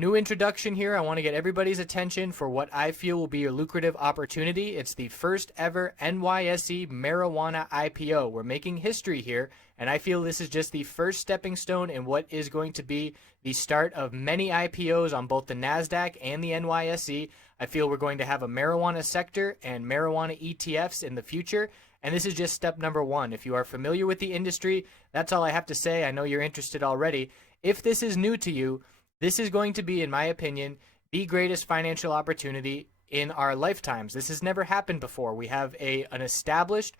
New introduction here. I want to get everybody's attention for what I feel will be a lucrative opportunity. It's the first ever NYSE marijuana IPO. We're making history here, and I feel this is just the first stepping stone in what is going to be the start of many IPOs on both the NASDAQ and the NYSE. I feel we're going to have a marijuana sector and marijuana ETFs in the future, and this is just step number one. If you are familiar with the industry, that's all I have to say. I know you're interested already. If this is new to you, this is going to be, in my opinion, the greatest financial opportunity in our lifetimes. This has never happened before. We have an established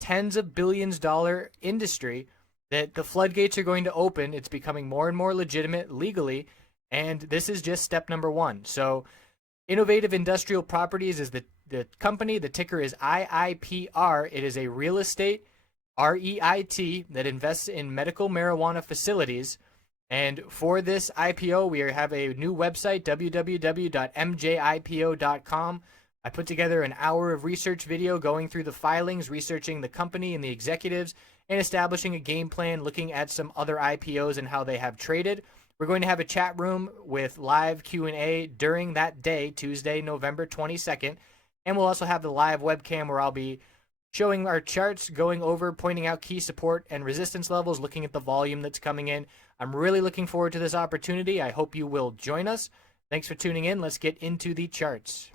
tens of billions dollar industry that the floodgates are going to open. It's becoming more and more legitimate legally, and this is just step number one. So Innovative Industrial Properties is the company. The ticker is IIPR. It is a real estate REIT that invests in medical marijuana facilities. And for this IPO, we have a new website, www.mjipo.com. I put together an hour of research video going through the filings, researching the company and the executives, and establishing a game plan, looking at some other IPOs and how they have traded. We're going to have a chat room with live Q&A during that day, Tuesday, November 22nd. And we'll also have the live webcam where I'll be showing our charts, going over, pointing out key support and resistance levels, looking at the volume that's coming in. I'm really looking forward to this opportunity. I hope you will join us. Thanks for tuning in. Let's get into the charts.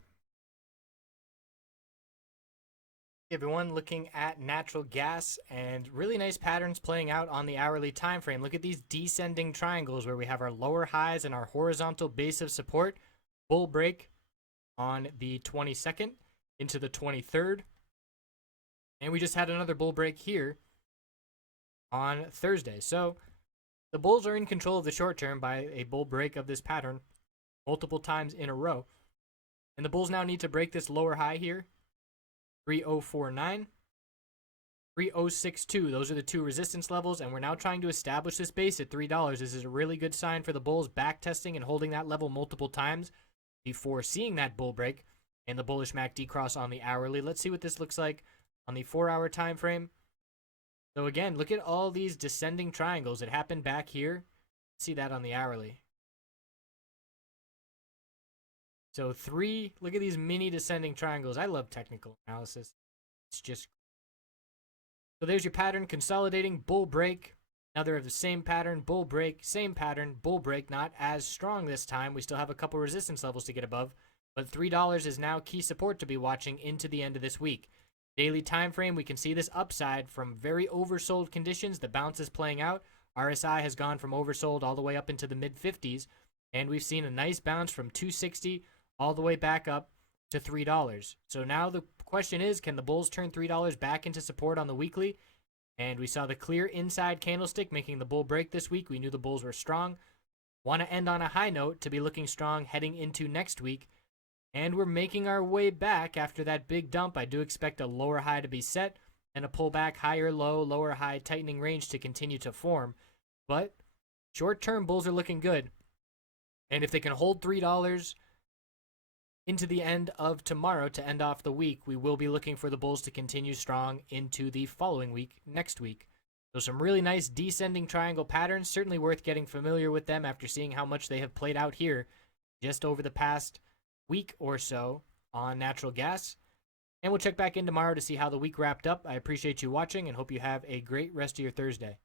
Hey everyone, looking at natural gas and really nice patterns playing out on the hourly time frame. Look at these descending triangles where we have our lower highs and our horizontal base of support. Bull break on the 22nd into the 23rd. And we just had another bull break here on Thursday. So the bulls are in control of the short term by a bull break of this pattern multiple times in a row. And the bulls now need to break this lower high here, 3049, 3062. Those are the two resistance levels, and we're now trying to establish this base at $3. This is a really good sign for the bulls, back testing and holding that level multiple times before seeing that bull break and the bullish MACD cross on the hourly. Let's see what this looks like on the 4-hour time frame. So again, look at all these descending triangles. It happened back here. See that on the hourly. So look at these mini descending triangles. I love technical analysis. It's just, so there's your pattern, consolidating, bull break. Another of the same pattern, bull break, same pattern, bull break. Not as strong this time. We still have a couple resistance levels to get above, but $3 is now key support to be watching into the end of this week. Daily time frame, we can see this upside from very oversold conditions. The bounce is playing out. RSI has gone from oversold all the way up into the mid 50s, and we've seen a nice bounce from 260 all the way back up to $3. So now the question is, can the bulls turn $3 back into support on the weekly? And we saw the clear inside candlestick making the bull break this week. We knew the bulls were strong. Want to end on a high note to be looking strong heading into next week. And we're making our way back after that big dump. I do expect a lower high to be set and a pullback, higher low, lower high tightening range to continue to form. But short-term bulls are looking good. And if they can hold $3 into the end of tomorrow to end off the week, we will be looking for the bulls to continue strong into the following week, next week. So some really nice descending triangle patterns. Certainly worth getting familiar with them after seeing how much they have played out here just over the past week or so on natural gas. And we'll check back in tomorrow to see how the week wrapped up. I appreciate you watching and hope you have a great rest of your Thursday.